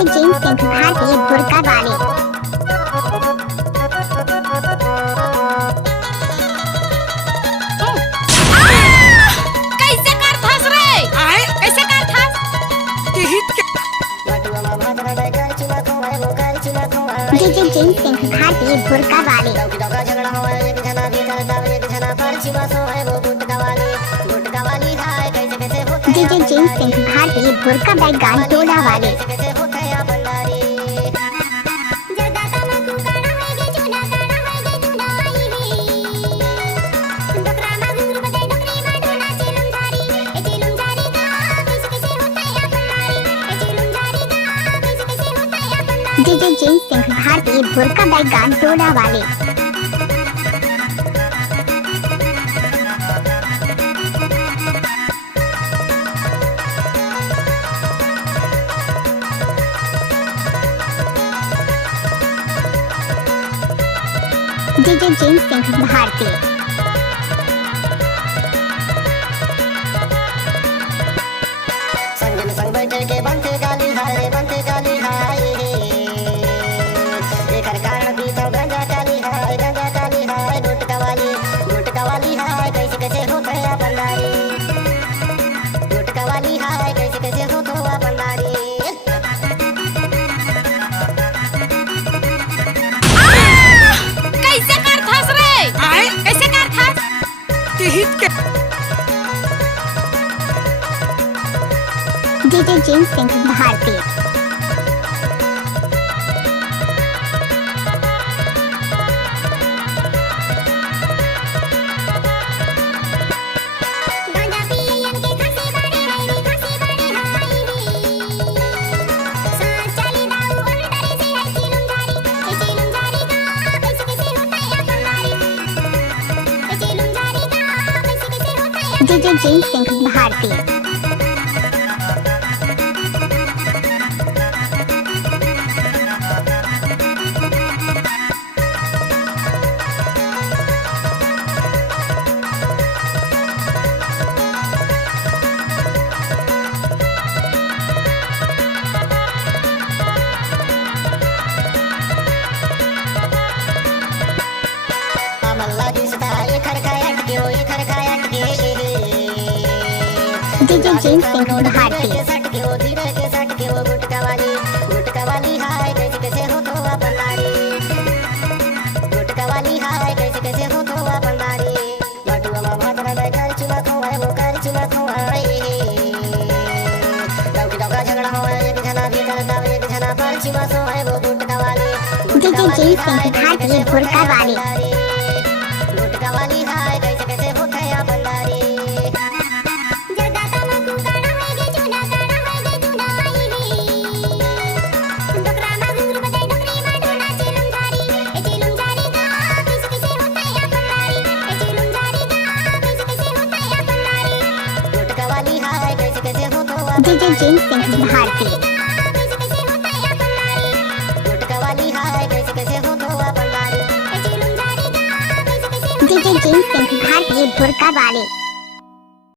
DJ James Singh भारतीय बुर्का वाले। कैसे कर थस रे? कैसे कर थस? डीजे जेम्स सिंह भारतीय बुर्का वाले। डीजे जेम्स सिंह भारतीय बुर्का बैगान टोला वाले। डीजे जेम्स सिंह भारतीय बुर्का बैगान टोला वाले। डीजे जेम्स सिंह भारतीय। संग संग बैठे के बनते गाली हाय बनते गाली हाय एकर कारण भी तो गंगा काली हाय गुटका वाली हाय कैसे कैसे होता है अपन नारी गुटका वाली हाय कैसे कैसे होता है अपन नारी कैसे कर थस रे? कैसे कर थस? डीजे जेम्स सिंह भारतीय। डीजे जेम्स सिंह भारतीय। अमल्ला दिसता एकर कायट के डीजे जेम्स सिंह भारतीय। सट के वो धीरे के सट के वो गुटका वाली हाय कैसे कैसे हो तो अपन नारी गुटका वाली हाय कैसे कैसे हो तो अपन नारी बटुआ मामा तरा कर चुमा खोए वो कर चुमा खोए दौका झगड़ा हो एक जना भी करता एक जना पर चुमा सोए वो गुटका वाली डीजे जेम्स सिंह भारतीय बुर्का वाले। गुटका वाली हाय कैसे कैसे होता है अपन नारी डीजे जेम्स सिंह भारतीय। गुटका वाली हाय कैसे कैसे हो तो अपन नारी डीजे जेम्स सिंह भारतीय बुर्का वाले।